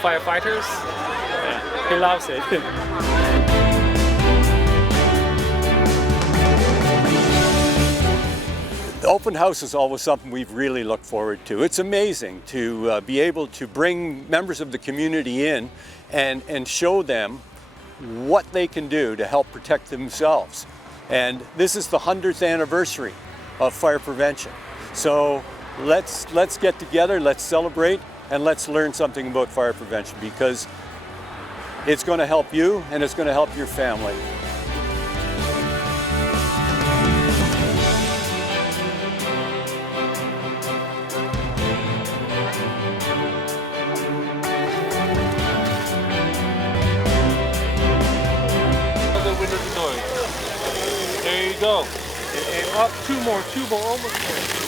firefighters. Yeah, he loves it. The open house is always something we've really looked forward to. It's amazing to be able to bring members of the community in and show them what they can do to help protect themselves. And this is the 100th anniversary of fire prevention. So let's get together, let's celebrate, and let's learn something about fire prevention, because it's going to help you and it's going to help your family. There you go. And up two more, almost there.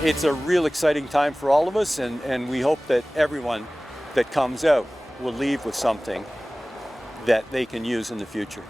It's a real exciting time for all of us, and we hope that everyone that comes out will leave with something that they can use in the future.